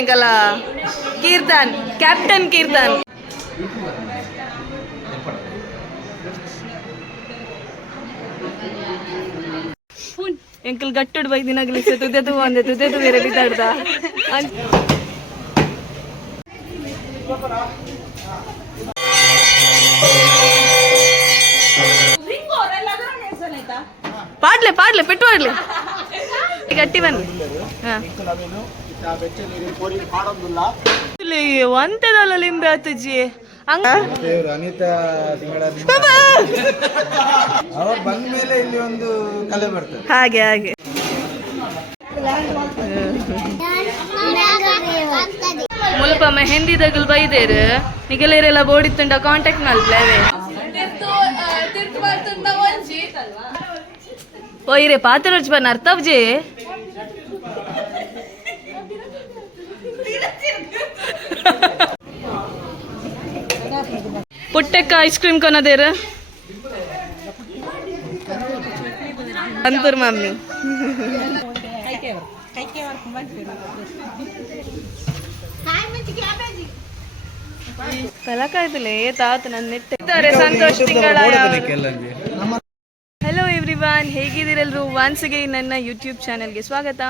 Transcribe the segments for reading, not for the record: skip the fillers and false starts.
ಎಂಕಲ್ಲ Keerthan captain Keerthan ಎಂಕಲ್ ಗಟ್ಟುಡು by ದಿನಗಳು ತುದೆದು ಒಂದೆ ತುದೆದು ಬೇರೆ ಬಿದ್ದಾಡ್ದ ಪಾಡ್ಲೆ ಪಾಡ್ಲೆ ಪೆಟ್ಟು ಪಾಡ್ಲೆ ಗಟ್ಟಿ ಬನ್ನಿ ಒಂತೆದಲ್ಲ ಲಿಂಬೆ ಆತಜ್ಜಿ ಅನಿತಾ ಅವ್ರು ಬಂದ ಮೇಲೆ ಇಲ್ಲಿ ಒಂದು ಕಲೆ ಬರ್ತದೆ ಹಾಗೆ ಹಾಗೆ ಮುಲ್ಪ ಮೆಹಂದಿ ದಗಲ್ ಬೈದೇರು ನಿಗಲೇರೆಲ್ಲ ಬೋಡಿತ್ತುಂಡ ಕಾಂಟ್ಯಾಕ್ಟ್ ಮಲ್ಪ್ಲೇವೆ ಓಯ್ರೆ ಪಾತ್ರ ರುಚಿ ಬನ್ನ ಅರ್ಥವ್ಜೆ ಪುಟ್ಟಕ್ಕ ಐಸ್ ಕ್ರೀಮ್ ಕೊನದೇರ ಅಂತೂರ್ ಮಮ್ಮಿ ತಲಕಾಯ್ತಲೆ ತಾತ ನನ್ನ ನೆಟ್ಟಿದ್ದಾರೆ ಸಂತೋಷ್ ತಿಂಗಳ ಹಲೋ ಎವ್ರಿವನ್, ಹೇಗಿದ್ದೀರೆಲ್ಲರೂ? ಒನ್ಸ್ ಅಗೈನ್ ನನ್ನ ಯೂಟ್ಯೂಬ್ ಚಾನಲ್ಗೆ ಸ್ವಾಗತ.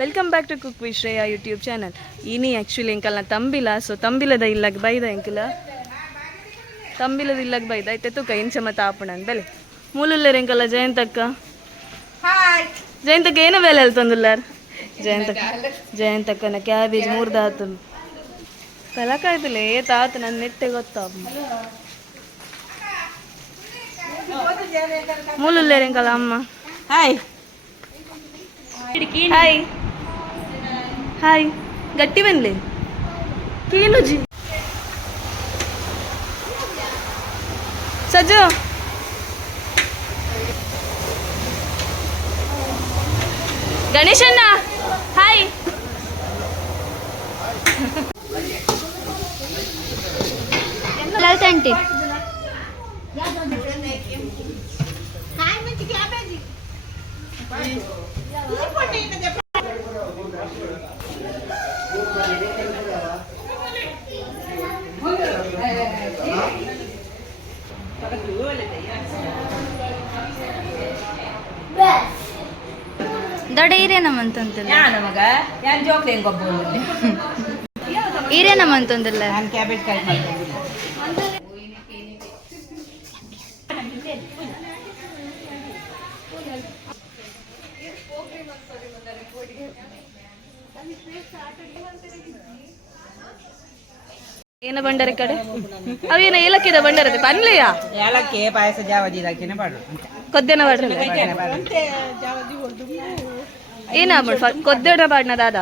Welcome back to cook with Shreya YouTube channel. ಇನಿ ಆ್ಯಕ್ಚುಲಿ ಎಂಕಲ್ನ ತಂಬಿಲ್ಲ, ಸೊ ತಂಬಿಲದ ಇಲ್ಲಗೆ ಬೈದ ಎಂಕಲ ತಂಬಿಲದ ಇಲ್ಲಗೆ ಬೈದ ಐತೆ ತೂಕ ಇಂಚ ಮತ್ತು ಆಪಣನ್ ಬೆಲೆ ಮೂಲುಲ್ಲೇರು ಎಂಕಲ್ಲ ಜಯಂತಕ್ಕ. ಜಯಂತಕ್ಕ ಏನೋ ಬೆಲೆ ಅಲ್ಲಿ ತಂದುಲ್ಲಾರ ಜಯಂತಕ್ಕನ ಕ್ಯಾಬೇಜ್ ಮೂರ್ದಾತು ತಲಕಾಯ್ತಲೆ ತಾತ ನನ್ನ ನೆಟ್ಟೆ ಗೊತ್ತಾಗ ಮೂಲುಲ್ಲೇರೆಂಕಲ್ಲ ಅಮ್ಮ. ಹಾಯ್ ಹಾಯ್ ಹಾಯ್ ಗಟ್ಟಿ ಬನ್ಲೆ ಕೀನುಜಿ ಸಜ್ಜು ಗಣೇಶಣ್ಣ ಹಾಯ್. ಆಂಟಿ ದೊಡ್ಡ ಹಿರೇನಮ್ಮಂತಂತಿಲ್ಲ ನಮಗ ಯಾನ್ ಜೋಕ್ಲಿ ಹೆಂಗ್ ಒಬ್ಬ ಹಿರೇನಮ್ಮಂತಂದಿಲ್ಲ ನಾನು ಕ್ಯಾಬೇಜ್ ಕಾಯಿ ಮಾಡ್ತೀನಿ. ಏನ ಬಂಡಾರ ಕಡೆ ಅವೇನ ಏಲಕ್ಕಿದ ಬಂಡಾರದೆ ಪನ್ಲೆಯ ಏಲಕ್ಕಿ ಪಾಯಸ ಜಾವದಿ ಹಾಕಿನೇ ಬಾಡು ಕೊದ್ದೆನ ಬಾಡ್ರ ಏನ ಕೊದ್ದೆನ ಬಾಡ್ನ ದಾದ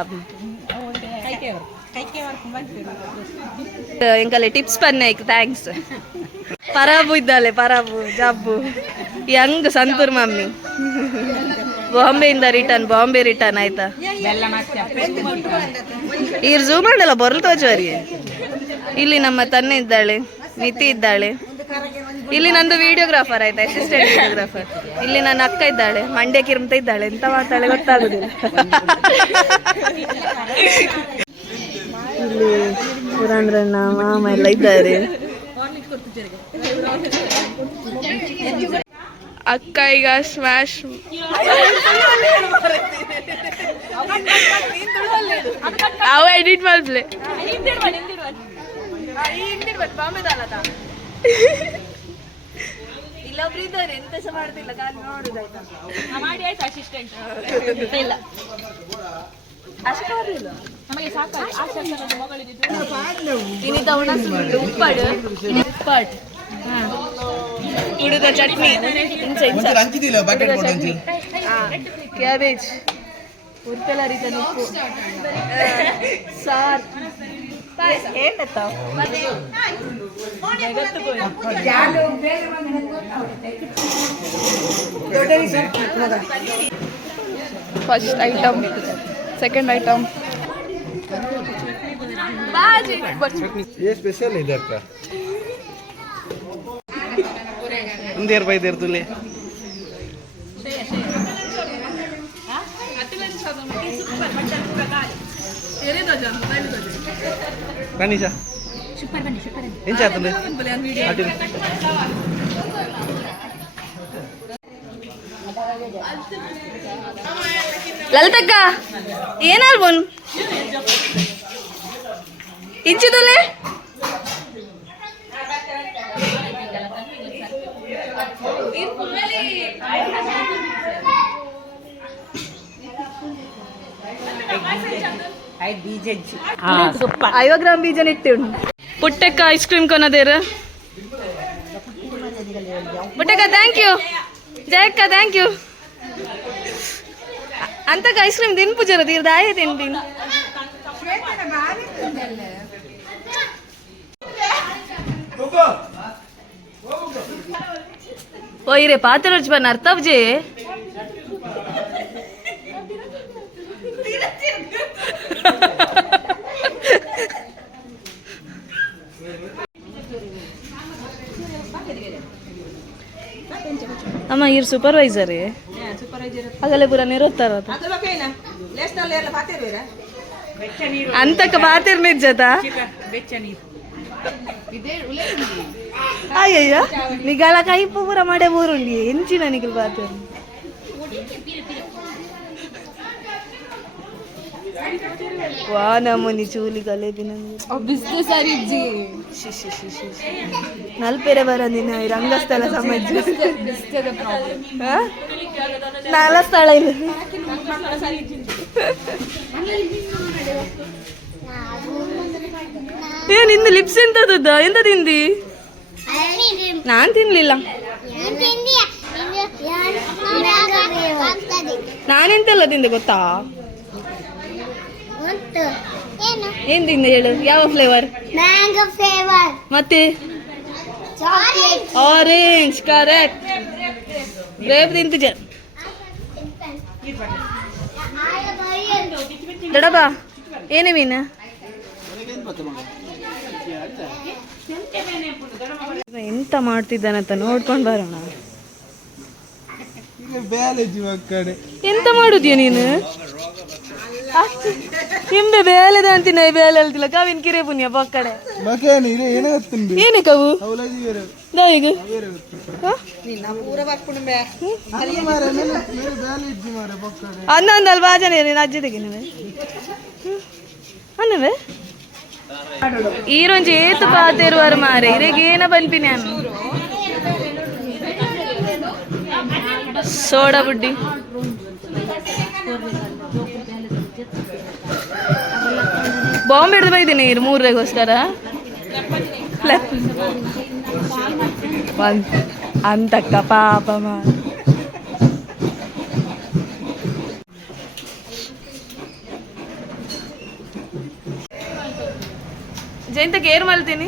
ಎಂಕಲೆ ಟಿಪ್ಸ್ ಪನ್ನೆ ಥ್ಯಾಂಕ್ಸ್. ಪರಾಬು ಇದ್ದಾಳೆ ಪರಾಬು ಜಬ್ಬು ಯಂಗ್ ಸಂತೂರ್ ಮಮ್ಮಿ ಬಾಂಬೆಯಿಂದ ಬಾಂಬೆ ರಿಟರ್ನ್ ಆಯ್ತಾ. ಈಗ ಝೂಮ್ ಮಾಡಲ್ಲ ಬರಲ್ ತೋಜುವರಿ. ಇಲ್ಲಿ ನಮ್ಮ ತನ್ನೆ ಇದ್ದಾಳೆ, ನಿತಿ ಇದ್ದಾಳೆ, ಇಲ್ಲಿ ನಂದು ವಿಡಿಯೋಗ್ರಾಫರ್ ಆಯ್ತಾ, ಅಸಿಸ್ಟೆಂಟ್ ವಿಡಿಯೋಗ್ರಾಫರ್. ಇಲ್ಲಿ ನನ್ನ ಅಕ್ಕ ಇದ್ದಾಳೆ, ಮಂಡ್ಯ ಕಿರ್ಮತ ಇದ್ದಾಳೆ, ಎಂತ ಮಾತಾಳೆ ಗೊತ್ತಾಗುದಿಲ್ಲ. ಇಲ್ಲಿ ಪುರಾಂದ್ರಣ್ಣ ಮಾಮ ಎಲ್ಲ ಇದ್ದಾರೆ. ಅಕ್ಕ ಈಗ ಸ್ಮ್ಯಾಶ್ ಅವ ಎಡಿಟ್ ಮಾಡ್ಲೆ ಇಲ್ಲೊಬ್ರು ಇದ್ದಾರೆ ಎಂತ ಸಹ ಮಾಡ್ತಿಲ್ಲ, ಖಾಲಿ ನೋಡುದಾಯ್ತಾ ಮಾಡಿ ಆಯ್ತು. ಅಸಿಸ್ಟೆಂಟ್ ಇಲ್ಲ ಅಷ್ಟು ಮಾಡಲಿಲ್ಲ ನಮಗೆ ಸಾಕು. ಇನ್ನಿದ್ದ ಉಪ್ಪಾಡು ಉಪ್ಪಾಡು ಉಡುದ ಚಟ್ನಿ ಕ್ಯಾಬೇಜ್ ಉರ್ಪೆಲ್ಲ ರೀತಿಯ ಉಪ್ಪು sir first item, second item special ಇದೆ ಅಕ್ಕ. ಒಂದೇರ್ ಬೈದೇರ್ ತುಲೆ ಕನಿಷಾ ಏನ್ ಚಾತಂದ್ರೆ ಲಲಿತಕ್ಕ ಏನಾಲ್ಬೋನ್ ಇಂಚಿದಲೆ ಸೂಪರ್ 50 ಗ್ರಾಮ್ ಬೀಜ ಇಟ್ಟು ಪುಟ್ಟಕ್ಕ ಐಸ್ ಕ್ರೀಮ್ ಕೊನದೇರ ಪುಟ್ಟಕ್ಕ ಥ್ಯಾಂಕ್ ಯು ಜಯಕ್ಕ ಥ್ಯಾಂಕ್ ಯು ಅಂತಕ್ಕ ಐಸ್ ಕ್ರೀಮ್ ತಿನ್ ಪೂಜಾರ ತೀರ್ದ ಆಯೆ ತಿನ್ಬಿನ್ ಓಯ್ರೆ ಪಾತ್ರ ರುಚಿ ಬನ್ನ ಅರ್ಥ ಬುಜೆ ಅಮ್ಮ ಇವ್ರು ಸೂಪರ್ವೈಸರ್ ಆಗಲೇ ಪೂರ ನಿರೋತ್ತಾರ ಅಂತಕ್ಕ ಪಾತಿರ್ ನಿಜ್ಜತ ಅಯ್ಯಯ್ಯ ನಿಗಳ ಕೈ ಪೂರ ಮಾಡೇ ಬೋರುಂಡಿ ಎಂಚಿನ ನಿಗಲ್ ಪಾತಿರ್ ವಾ ನಮ್ಮನಿ ಚೂಲಿ ಕಲೇದಿನ ನಲ್ಪೆರೆ ಬರಂದಿನ ರಂಗಸ್ಥಳ ಸಮಾಜ ನಾಲ ಸ್ಥಳ ಇಲ್ಲ ಏನ್ ಇಂದು ಲಿಪ್ಸ್ ಎಂತದ ಎಂತ ತಿಂದಿ ನಾನ್ ತಿನ್ಲಿಲ್ಲ ನಾನೆಂತೆಲ್ಲ ತಿಂದೆ ಗೊತ್ತಾ ಏನ್ ತಿಂದೆ ಹೇಳು ಯಾವ ಫ್ಲೇವರ್ ಮ್ಯಾಂಗೋ ಫ್ಲೇವರ್ ಮತ್ತೆ ಚಾಕ್ಲೇಟ್ ಆರೆಂಜ್ ಕರೆಕ್ಟ್ ಗ್ರೇಪ್ ತಿಂತಿದ್ದೆ ದಡಬ ಏನೇ ಮೀನು ಎಂತ ಮಾಡ್ತಿದ್ದಾನಂತ ನೋಡ್ಕೊಂಡು ಬರೋಣ ಎಂತ ಮಾಡುದ್ಯ ನೀನು ಹಿಂದೆ ಬೇಲೆದ ಅಂತಿನ ಬೇಲೆ ಅಲ್ತಿಲ್ಲ ಕಾವಿನ ಕಿರೆ ಪುಣ್ಯ ಪಕ್ಕಡೆ ಏನೇ ಕವು ಈಗ ಅಂದೊಂದಲ್ ಬಾಜನೆ ನೀನು ಅಜ್ಜಿ ತೆಗಿನವೆ ಅನ್ನವೆ ಈರೊಂಜಿ ಏತು ಪಾತಿರುವಾರು ಮಾರೆ ಇರೇಗೇನ ಬನ್ಪಿ ನಾನು ಸೋಡಾ ಬುಡ್ಡಿ ಬಾಂಬೆ ಹಿಡಿದು ಬೈದೀನಿ ನೀರು 3ಗೋಸ್ಕರ ಅಂತಕ್ಕ ಪಾಪ ಮಾ ಜಯಂತಕ್ಕೆ ಏರ್ ಮಾಡ್ತೀನಿ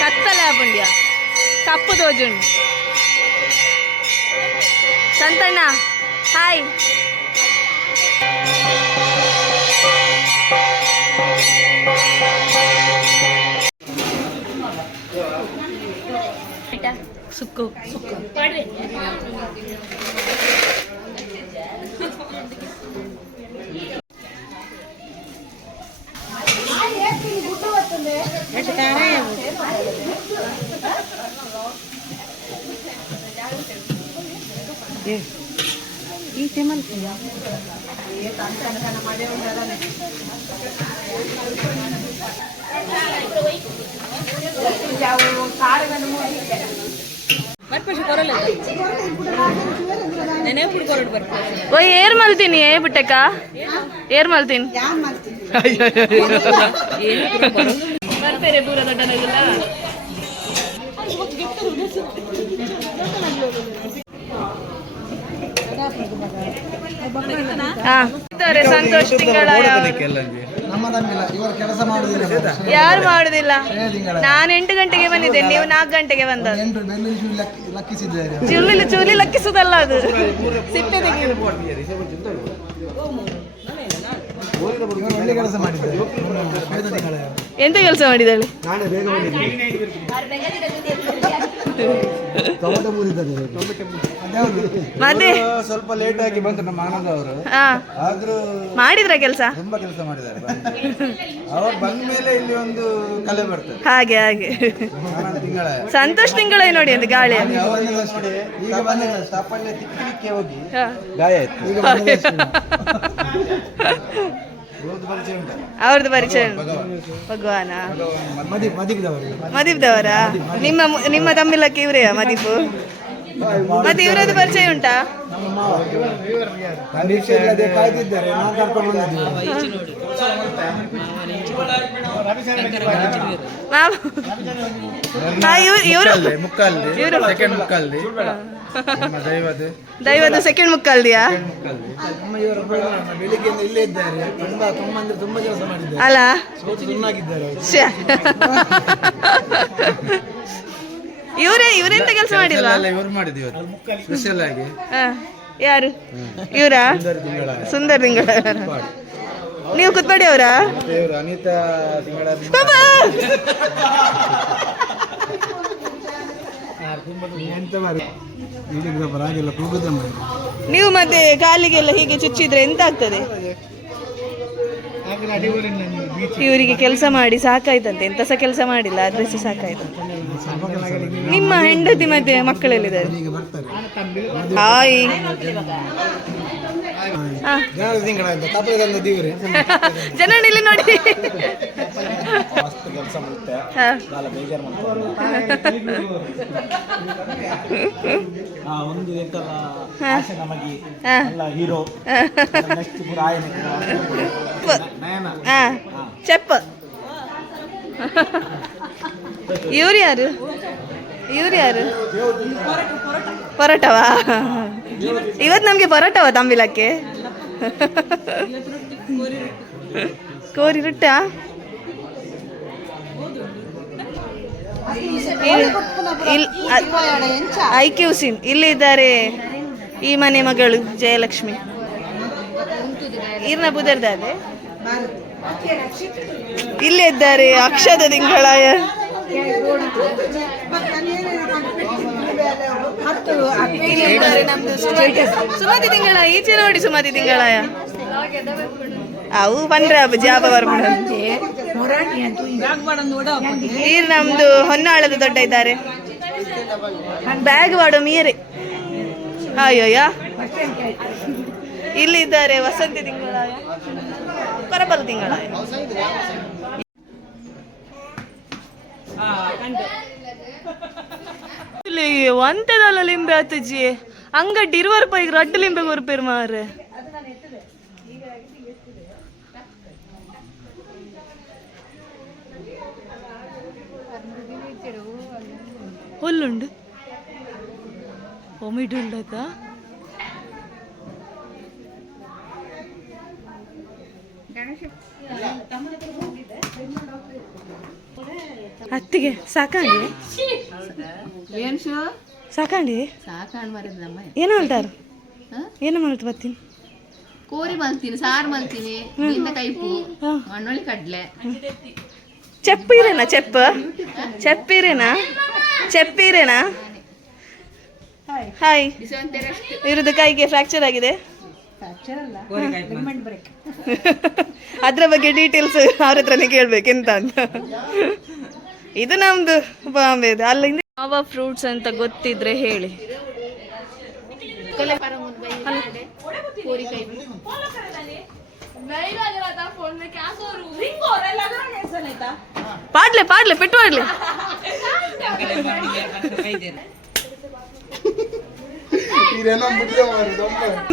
ಕತ್ತಲೆ ಪುಂಡ್ಯ ಕಪ್ಪು ತೋಜುಂಡು ಸಂತಣ್ಣ ಹಾಯ್ ಸುಕ್ಕು ಈ ಟೈಮಲ್ಲಿ ಓಯ್ ಏರ್ ಮಲ್ತೀನಿ ಬಿಟ್ಟಕ್ಕ ಏರ್ ಮಲ್ತೀನಿ ಬರ್ಬೇರೆ ಪೂರ ದೊಡ್ಡನಾಗಿಲ್ಲ ಸಂತೋಷ್ ತಿಂಗಳ ಯಾರು ಮಾಡುದಿಲ್ಲ. ನಾನು 8 ಗಂಟೆಗೆ ಬಂದಿದ್ದೇನೆ, ನೀವು 4 ಗಂಟೆಗೆ ಬಂದ. ಚೂಲಿ ಲಕ್ಕಿಸುದಲ್ಲ ಅದು, ಸಿಪ್ಪೆ ತೆಗೆಯುವುದು. ಇವನು ಒಳ್ಳೆ ಕೆಲಸ ಮಾಡಿದ್ದಾರೆ. ಶ್ವೇತಾ ತಿಂಗಳ ಎಂತ ಕೆಲಸ ಮಾಡಿದಾಳೆ? ನಾಳೆ ಬೇಗ ಬಂದಿದ್ದೀನಿ. ಟೊಮೆಟೊ ಮುರಿದ್ದಾರೆ. ಮತ್ತೆ ಸ್ವಲ್ಪ ಲೇಟ್ ಆಗಿ ಬಂತು ನಮ್ಮ ಆನಂದ ಅವರು. ಹಾ ಆದ್ರೂ ಮಾಡಿದ್ರ ಕೆಲಸ? ತುಂಬಾ ಕೆಲಸ ಮಾಡಿದ್ದಾರೆ. ಅವ್ರು ಬಂದ ಮೇಲೆ ಇಲ್ಲಿ ಒಂದು ಕಲೆ ಬರ್ತದೆ. ಹಾಗೆ ಹಾಗೆ ಆನಂದ್ ತಿಂಗಳ ಸಂತೋಷ್ ತಿಂಗಳ ನೋಡಿ ಅಂತ ಗಾಳಿ ನೋಡಿ ಈಗ ಬಂದ ತಪ್ಪಲ್ಲೇ ತಿಕ್ಕಲಿಕ್ಕೆ ಹೋಗಿ ಹಾ. ಗಾಯ ಆಯ್ತು. ಈಗ ಇವ್ರದ್ದು ಪರಿಚಯ ಉಂಟಲ್ಲ ಅವ್ರದ್ದು ಪರಿಚಯ ಉಂಟು. ಭಗವಾನ್ ಭಗವಾನ ಮದೀಪ್ದವರು. ಮದೀಪ್ದವರ? ನಿಮ್ಮ ತಮ್ಮಿಲಕ್ಕೆ ಇವರೇ ಮದೀಪು? ಮತ್ತೆ ಇವರದ್ದು ಪರಿಚಯ ಉಂಟಾ? ಪರೀಕ್ಷೆ ಇಲ್ಲದೆ ಕಾಯ್ದಿದ್ದಾರೆ. ನಾವು ಕರ್ಕೊಂಡು ಬಂದಿದ್ದೀವಿ. ಮುಕ್ಕಲ್ಲಿ ಸೆಕೆಂಡ್ ಮುಕ್ಕಲ್ಲಿ ನಮ್ಮ ದೈವದ ಸೆಕೆಂಡ್ ಮುಕ್ಕಲ್ದಿಯಾ? ನಮ್ಮ ಇವರು ಬೆಳಿಗ್ಗೆಯಿಂದ ಇಲ್ಲೇ ಇದ್ದಾರೆ. ತುಂಬಾ ಅಂದ್ರೆ ತುಂಬಾ ಕೆಲಸ ಮಾಡಿದ್ದಾರೆ. ಅಲ್ಲ ಸುಣ್ಣಾಗಿದ್ದಾರೆ. ಇವರೆಂತ ಕೆಲಸ ಮಾಡಿಲ್ಲ? ಇವರು ಮಾಡಿದ್ವಿ ಸ್ಪೆಷಲ್ ಆಗಿ. ಯಾರು ಇವರಾ? ಸುಂದರ್ ತಿಂಗಳ. ನೀವು ಕುತ್ಬಡಿ ಅವರಾ? ಇವರು ಅನಿತಾ ತಿಂಗಳ. ಎಂತ ಮಾಡಿ ಆಗಿಲ್ಲ ಕೂಗುದ. ನೀವು ಮತ್ತೆ ಕಾಲಿಗೆಲ್ಲ ಹೀಗೆ ಚುಚ್ಚಿದ್ರೆ ಎಂತ ಆಗ್ತದೆ? ಇವರಿಗೆ ಕೆಲಸ ಮಾಡಿ ಸಾಕಾಯ್ತಂತೆ. ಎಂತ ಸಹ ಕೆಲಸ ಮಾಡಿಲ್ಲ, ಆದ್ರೆ ಸಹ ಸಾಕಾಯ್ತಂತೆ. ನಿಮ್ಮ ಹೆಂಡತಿ ಮತ್ತೆ ಮಕ್ಕಳೆಲ್ಲಿದ್ದಾರೆ? ಹಾಯ್. ಜನರಲ್ಲಿ ನೋಡಿ. ಚೆಪ್ಪ. ಇವ್ರು ಯಾರು? ಪರೋಟವಾ? ಇವತ್ತು ನಮ್ಗೆ ಪರೋಟವಾ ತಂಬಿಲಕ್ಕೆ? ಕೋರಿ ರೊಟ್ಟ. ಐಕ್ಯೂಸಿನ್ ಇಲ್ಲಿ ಇದ್ದಾರೆ. ಈ ಮನೆ ಮಗಳು ಜಯಲಕ್ಷ್ಮಿ. ಈರ್ನ ಬುದರ್ದಾದೆ ಇಲ್ಲೇ ಇದ್ದಾರೆ. ಅಕ್ಷದ ತಿಂಗಳಾಯ. ಸುಮತಿ ತಿಂಗಳ ಈಚೆ ನೋಡಿ. ಸುಮತಿ ತಿಂಗಳಾಯ ಅವು ಪಂಡ್ರ ಜಾಬ ಬರ್ಬಿಡಂತೆ. ಈ ನಮ್ದು ಹೊನ್ನಾಳದ ದೊಡ್ಡ ಇದ್ದಾರೆ. ಬ್ಯಾಗ್ ಮಾಡೋ ಮೀರೆ. ಅಯ್ಯೋಯ್ಯ. ಇಲ್ಲಿದ್ದಾರೆ ವಸಂತಿ ತಿಂಗಳಾಯ, ಕೊರಬಲ ತಿಂಗಳಾಯ. ಒಂತದಲ್ಲ ಲಿಂಬೆ ಆತಜಿ ಅಂಗಡಿ 20 ರೂಪಾಯಿಗೆ ರಡ್ಡು ಲಿಂಬೆ ಕೊರ್ಪೇರು ಮಾರೆ. ಹುಲ್ಲುಂಡು ಒಮಿಡು ಉಂಡದ ಅತ್ತಿಗೆ ಸಾಕಂಡಿ ಸಾಕಂಡಿ ಏನು ಹೇಳ್ತಾರ? ಏನು ಮಾಡ್ತು ಬರ್ತೀನಿ? ಕೋರಿ ಮಲ್ತೀನಿ, ಸಾರು ಮಲ್ತೀನಿ, ಕೈಪು ಮಣ್ಣೊಳ್ಳಿ ಕಡ್ಲೆ. ಚೆಪ್ಪಿರೇನಾ? ಚೆಪ್ಪಿರೇನಾ? ಹಾಯ್. ಇವ್ರದ್ದು ಕೈಗೆ ಫ್ರಾಕ್ಚರ್ ಆಗಿದೆ. ಅದ್ರ ಬಗ್ಗೆ ಡೀಟೇಲ್ಸ್ ಅವ್ರ ಹತ್ರನೇ ಕೇಳ್ಬೇಕು ಎಂತ ಅಂತ. ಇದು ನಮ್ದು ಬಾಂಬೆದು. ಅಲ್ಲ ಯಾವ ಫ್ರೂಟ್ಸ್ ಅಂತ ಗೊತ್ತಿದ್ರೆ ಹೇಳಿ. ಪಾಡ್ಲೆ ಪೆಟ್ಟು ಮಾಡ್ಲಿ.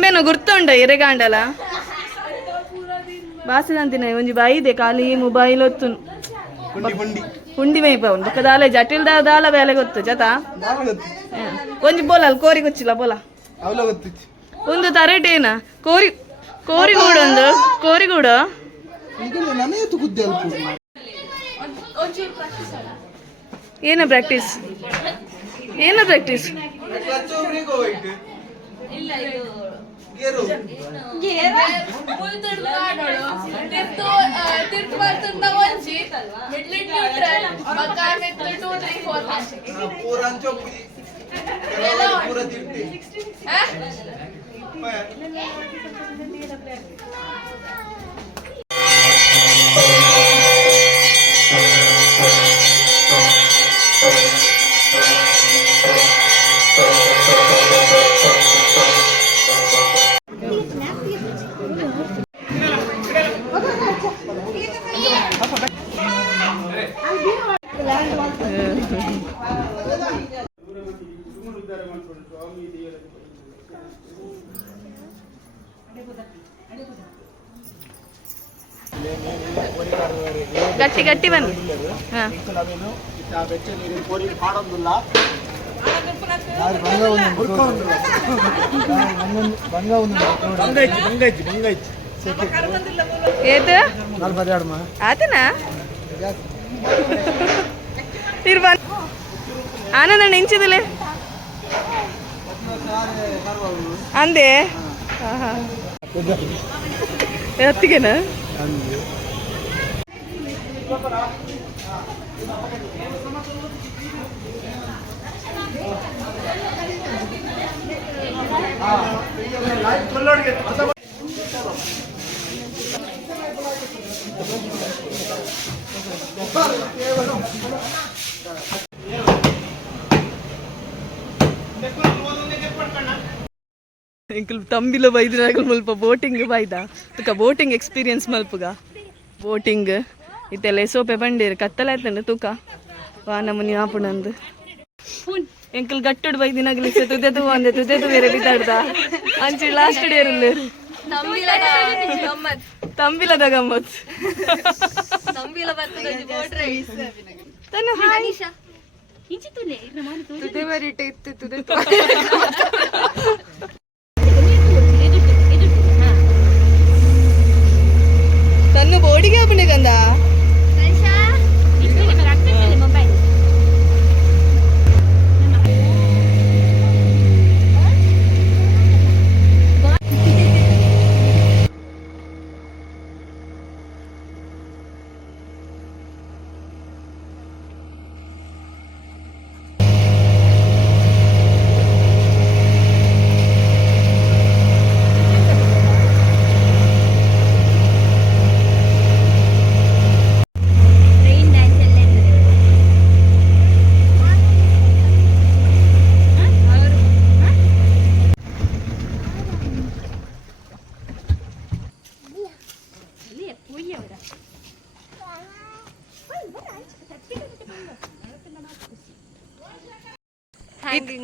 ಮೇನು ಗುರ್ತುಂಡ ಎರೆಗಾಂಡಲ ಬಾಸಿದಂತಿನ ಒಂಜಿ ಬಾಯಿದೆ ಖಾಲಿ ಮೊಬೈಲ್ ಹೊತ್ತು ಹುಂಡಿ ಮೇಯ್ಪ ಉಂಟು ದಾಲ ಜಟಿಲ್ ದಾಲ ಬೇಲೆ ಗೊತ್ತು ಜತ ಒಂಜಿ ಬೋಲಲ್ ಕೋರಿ ಗೊಚ್ಚಿಲ್ಲ ಬೋಲ ಒಂದು ತರಟೇನ ಕೋರಿಗೂಡು ಒಂದು ಕೋರಿಗೂಡು ಏನ ಪ್ರಾಕ್ಟೀಸ್ ಗಟ್ಟಿ ಗಟ್ಟಿ ಬನ್ನಿ. ಹಾ ఏది ఆతనా ఆనంద నించిదిలే అందే ఎత్తికేనా ಇಂಕಲ್ ತಂಬಿಲ ಬೈದಿನಾಗಲ್ ಮುಲ್ಪ ಬೋಟಿಂಗ್ ಬೈದ ತುಕ ಬೋಟಿಂಗ್ ಎಕ್ಸ್ಪೀರಿಯನ್ಸ್ ಮಲ್ಪುಗ ಬೋಟಿಂಗ್ ಇತ್ತೆಲ್ಲ ಎಸೋಪೆ ಬಂಡೇರು ಕತ್ತಲಾಯ್ತಂಡ ತೂಕ ವಾನ ಮುನಿ ಆಪುಣಂದು ಎಂಕಲ್ ಗಟ್ಟುಡು ಬೈದಿನಾಗಲಿ ತುದೆದು ಒಂದೆ ತುದೆದು ಬೇರೆ ಬಿದ್ದಾಡ್ದ ಅಂಚಿ ಲಾಸ್ಟ್ ಡೇ ಇರಲ್ಲೇರು ತಂಬಿಲದ ಗಮ್ಮತ್ ತುದೆ ಬರಿಟೆ ಇತ್ತು ತುದೆ ತನ್ನ ಬೋಡಿಗೆ ಆಪಣೆ ಕಂದ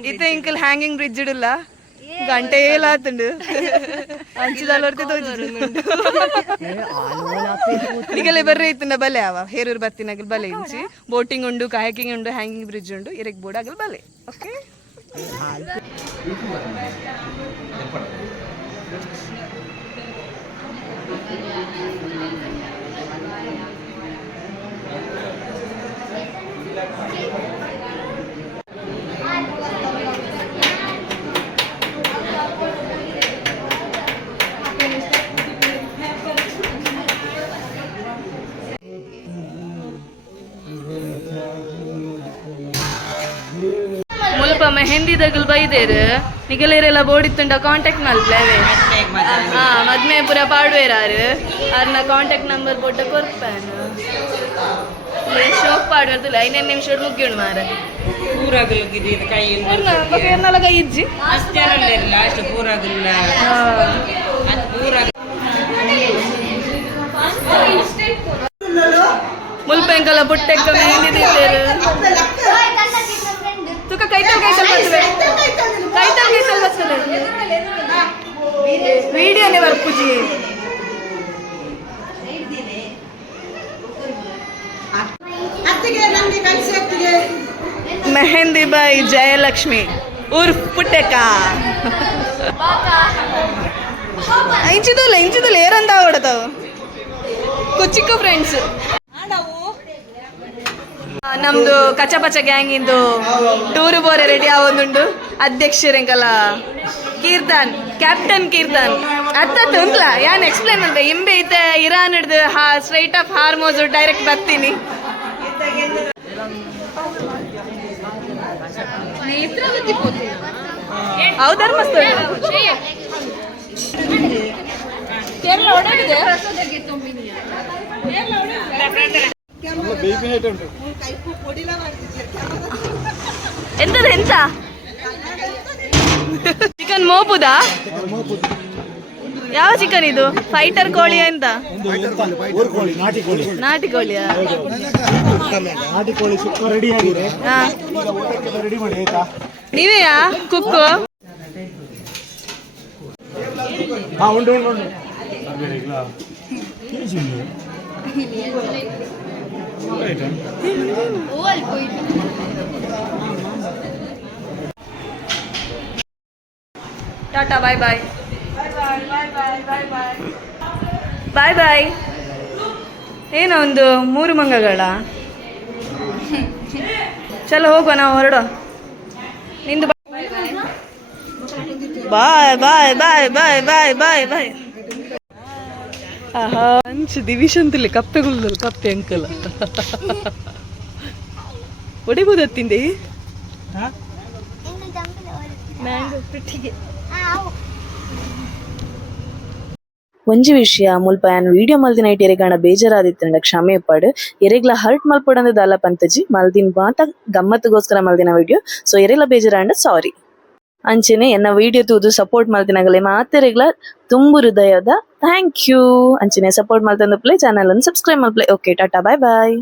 ഇത് എനിക്ക് ഹാങ്ങിങ് ബ്രിഡ്ജ് ഇടില്ല ഗണ്ടേലാത്തുണ്ട് ಅಂಚಿದಲ್ಲೊರ್ತಿ ತೋಜುಂಡು ಈಗಲೇ ಬರ್ರೆ ಇತ್ತಿನ ಬಲೆ ಅವ ಹೇರೂರು ಬತ್ತಿನಾಗಲ್ ಬಲೆ ಇಂಚಿ ಬೋಟಿಂಗ್ ಉಂಡು ಕಯಾಕಿಂಗ್ ಉಂಡು ಹ್ಯಾಂಗಿಂಗ್ ಬ್ರಿಡ್ಜ್ ಉಂಡು ಇರಕ್ ಬೋರ್ಡ್ ಆಗಲ್ ಬಲೆ ಓಕೆ ಮುಲ್ಪ ಮೆಹಂದಿ ದಗಲ್ ಬೈದೇರು ನಿಗಲೇರೆಲ್ಲ ಬೋಡಿತ್ತುಂಡ ಕಾಂಟ್ಯಾಕ್ಟ್ ಮಲ್ಪ್ಲೇವೆ ಮದ್ಮೆ ಪೂರ ಪಾಡ್ವೇರಾರು ಅವ್ರನ್ನ ಕಾಂಟ್ಯಾಕ್ಟ್ ನಂಬರ್ ಬೋಡ್ಡ ಕೊರ್ಪಾನು ಶೋಕ್ ಪಾಡ್ವೇರ್ದಿಲ್ಲ 5 ನಿಮಿಷ ಮುಗ್ಗಿಣು ಮಾರ ಎನ್ನಲ ಕೈ ಇಜ್ಜಿ ಮುಲ್ಪ ಎಂಕಲ್ಲ ಬುಟ್ಟೆಕ್ಕ ಮೆಹಂದಿ ತಿಂತೇರು ತುಕ ಕೈತಲ್ ಬರ್ತದೆ ವಿಡಿಯೋನೇ ಬರ್ಪುಜಿ ಮೆಹಂದಿ ಬೈ ಜಯಲಕ್ಷ್ಮಿ ಉರ್ಫ್ ಪುಟ್ಟೆಕ್ಕ ಇಂಚಿದಲ್ಲ ಏರಂದ ಹೊಡತಾವ ಕೊಚ್ಚಿಕ್ಕ ಫ್ರೆಂಡ್ಸ್ ನಮ್ದು ಕಚ್ಚಪಚ್ಚ ಗ್ಯಾಂಗ್ ಇಂದು ಟೂರ್ ಬೋರೆ ರೆಡಿ ಆಗೋದುಂಡು ಅಧ್ಯಕ್ಷರೆಂಕಲ್ಲ ಕೀರ್ತನ್ ಕ್ಯಾಪ್ಟನ್ ಕೀರ್ತನ್ ಅತ್ತತ್ತು ಉಂಟ್ಲ ಯಾನ್ ಎಕ್ಸ್ಪ್ಲೇನ್ ಮಾಡ್ದೆ ಇಂಬೆ ಐತೆ ಇರಾನ್ ಹಿಡ್ದು ಸ್ಟ್ರೈಟ್ ಆಫ್ ಹಾರ್ಮೋಸ್ ಡೈರೆಕ್ಟ್ ಬರ್ತೀನಿ ಅವು ಧರ್ಮಸ್ಥಳ ಕೇರಳ ಒಡಗಿದೆ ಎಂತದ ಎಂತ ಚಿಕನ್ ಮೋಪುದಾ ಯಾವ ಚಿಕನ್ ಇದು ಫೈಟರ್ ಕೋಳಿ ಅಂತ ನಾಟಿ ಕೋಳಿಯಾ ನಾಟಿ ಕೋಳಿ ಸುಕ್ಕ ರೆಡಿ ಆಗಿದೆ ಹಾ ರೆಡಿ ಮಾಡಿ ಆಯ್ತಾ ನೀವೇಯಾ ಕುಕ್ಕು ಹಾ ಉಂಟು ಉಂಟು ಉಂಟು ಟಾಟಾ ಬಾಯ್ ಬಾಯ್ ಬಾಯ್ ಬಾಯ್ ಏನೋ ಒಂದು 3 ಮಂಗಗಳ ಚಲೋ ಹೋಗುವ ನಾವು ಹೊರಡುವ ನಿಂದು ಬಾಯ್ ಬಾಯ್ ಬಾಯ್ ಬಾಯ್ ಬಾಯ್ ಬಾಯ್ ಬಾಯ್ ಆಹಾ ಅಂಚು ದಿವಿಶಂತಲ್ಲಿ ಕಪ್ಪೆಗುಳ್ಳಲು ಕಪ್ಪೆ ಅಂಕಲ ಒಡಿಬೋದತ್ತಿಂದೆ ಮ್ಯಾಂಗೋ ಪೆಟ್ಟಿಗೆ ಒಂಜಿ ವಿಷಯ ಮುಲ್ಪ ಯಾನ್ ವಿಡಿಯೋ ಮಲ್ದಿನ ಐಟ್ ಎರೆಗಾಣ ಬೇಜಾರಾದಿತ್ತಂಡ ಕ್ಷಮೆ ಪಡ್ ಎರೆಗ್ಲ ಹರ್ಟ್ ಮಲ್ಪಡಂದು ದಾಲ ಪಂತಜಿ ಮಲ್ದಿನ ಮಾತ ಗಮ್ಮತ್ತುಗೋಸ್ಕರ ಮಲ್ದಿನ ವಿಡಿಯೋ ಸೊ ಎರೆಗ್ಲ ಬೇಜಾರಾಂಡ ಸಾರಿ ಅಂಚೆನೆ ಎನ್ನ ವಿಡಿಯೋ ತೂದು ಸಪೋರ್ಟ್ ಮಲ್ತಿನಗಲೆ ಮಾತೆರೆಗ್ಲ ತುಂಬು ಹೃದಯದ ಥ್ಯಾಂಕ್ ಯು ಅಂಚೆನೆ ಸಪೋರ್ಟ್ ಮಲ್ತಂದು ಪ್ಲೇ ಚಾನಲ್ ಅನ್ನು ಸಬ್ಸ್ಕ್ರೈಬ್ ಮಲ್ಪ್ಲೆ ಓಕೆ ಟಾಟಾ ಬಾಯ್ ಬಾಯ್.